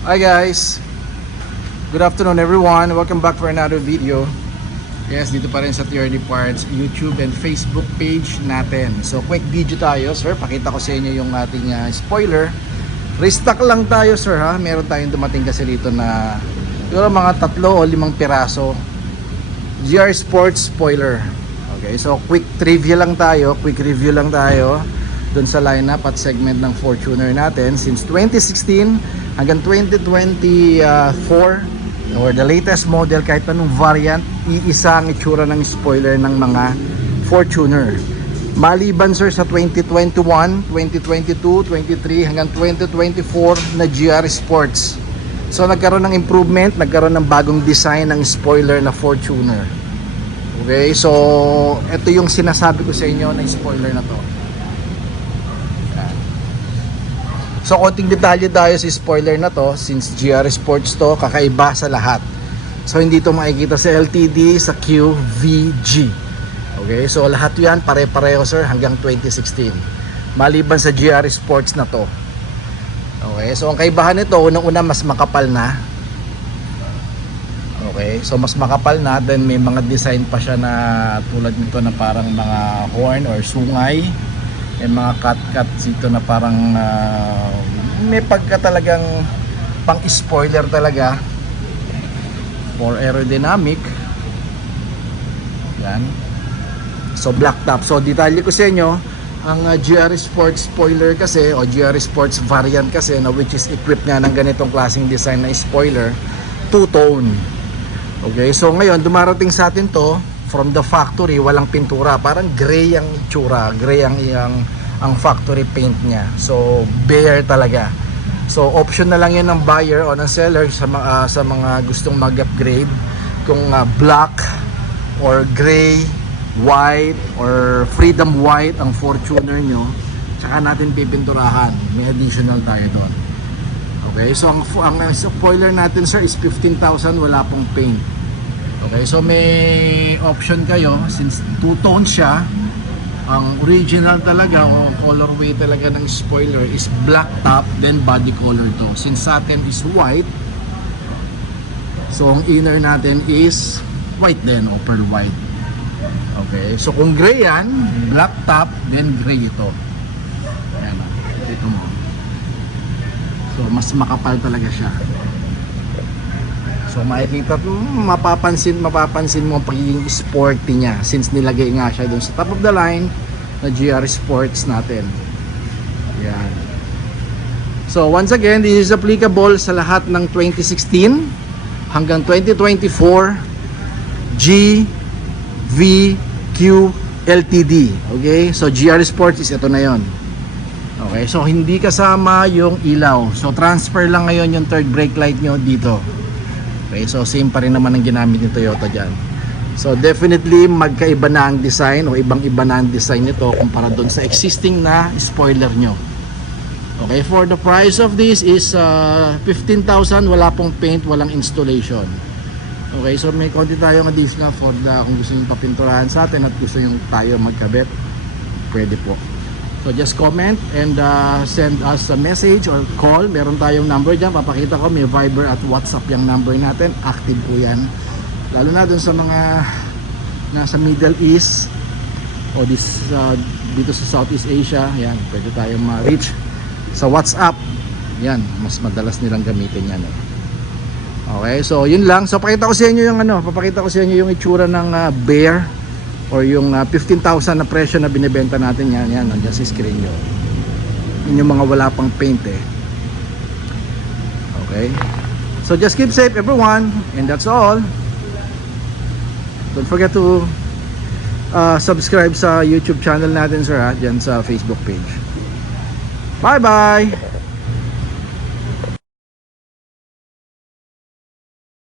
Hi guys, good afternoon everyone. Welcome back for another video. Yes, dito pa rin sa TRD Parts YouTube and Facebook page natin. So quick video tayo sir, pakita ko sa inyo yung ating spoiler. Restock lang tayo sir ha. Meron tayong dumating kasi dito na siguro mga 3 o 5 piraso GR Sports spoiler. Okay, so quick review lang tayo dun sa lineup at segment ng Fortuner natin since 2016 hanggang 2024 or the latest model, kahit anong variant, iisa ang itsura ng spoiler ng mga Fortuner. Maliban sir sa 2021, 2022, 23 hanggang 2024 na GR Sports. So nagkaroon ng improvement, nagkaroon ng bagong design ng spoiler na Fortuner. Okay, so ito yung sinasabi ko sa inyo na spoiler na to. So konting detalye tayo sa spoiler na to, since GR Sports to, kakaiba sa lahat. So hindi to makikita sa LTD, sa QVG. Okay, so lahat yan pare-pareho sir hanggang 2016. Maliban sa GR Sports na to. Okay, so ang kaibahan nito, unang-una mas makapal na. Okay, so mas makapal na, then may mga design pa siya na tulad nito na parang mga horn or sungay. May mga cut dito na parang may pagka talagang pang spoiler talaga for aerodynamic. Yan. So black top. So detalye ko sa inyo, ang GR Sports spoiler kasi o GR Sports variant kasi na which is equipped nga ng ganitong klaseng design na spoiler, two-tone. Okay, so ngayon dumarating sa atin to from the factory, walang pintura, parang gray ang itsura, gray ang factory paint niya. So bare talaga. So option na lang 'yan ng buyer o ng seller sa mga gustong mag-upgrade kung black or gray, white or freedom white ang Fortuner nyo, tsaka natin pipinturahan. May additional tayo doon. Okay, so ang spoiler natin sir is 15,000, wala pong paint. Okay, so may option kayo since two-tone siya. Ang original talaga o colorway talaga ng spoiler is black top, then body color to. Since sa atin is white, so ang inner natin is white din o pearl white. Okay, so kung gray yan, black top, then gray ito. Ayan, ito mo. So mas makapal talaga siya. So makikita, mapapansin mo ang pagiging sporty niya since nilagay nga siya doon sa top of the line na GR Sports natin. Yan. So once again, this is applicable sa lahat ng 2016 hanggang 2024 GVQ LTD. Okay? So GR Sports is ito na yon. Okay? So hindi kasama yung ilaw. So transfer lang ngayon yung third brake light nyo dito. Okay, so same pa rin naman ang ginamit ni Toyota dyan. So definitely magkaiba na ang design o ibang-iba na ang design nito kumpara doon sa existing na spoiler nyo. Okay, for the price of this is 15,000, wala pong paint, walang installation. Okay, so may konti tayong additional for kung gusto nyo papinturahan sa atin at gusto nyo tayo magkabit, pwede po. So just comment and send us a message or call. Meron tayong number dyan, papakita ko, may Viber at WhatsApp yung number natin, active po yan. Lalo na dun sa mga nasa Middle East o dito sa Southeast Asia, yan, pwede tayong ma-reach sa WhatsApp. Yan, mas madalas nilang gamitin yan. Okay, so yun lang. So papakita ko sa inyo yung itsura ng Bear or yung 15,000 na presyo na binibenta natin. Yan, nandiyan sa screen nyo. Yun yung mga wala pang paint Okay, so just keep safe everyone, and that's all. Don't forget to subscribe sa YouTube channel natin sir, dyan sa Facebook page. Bye bye.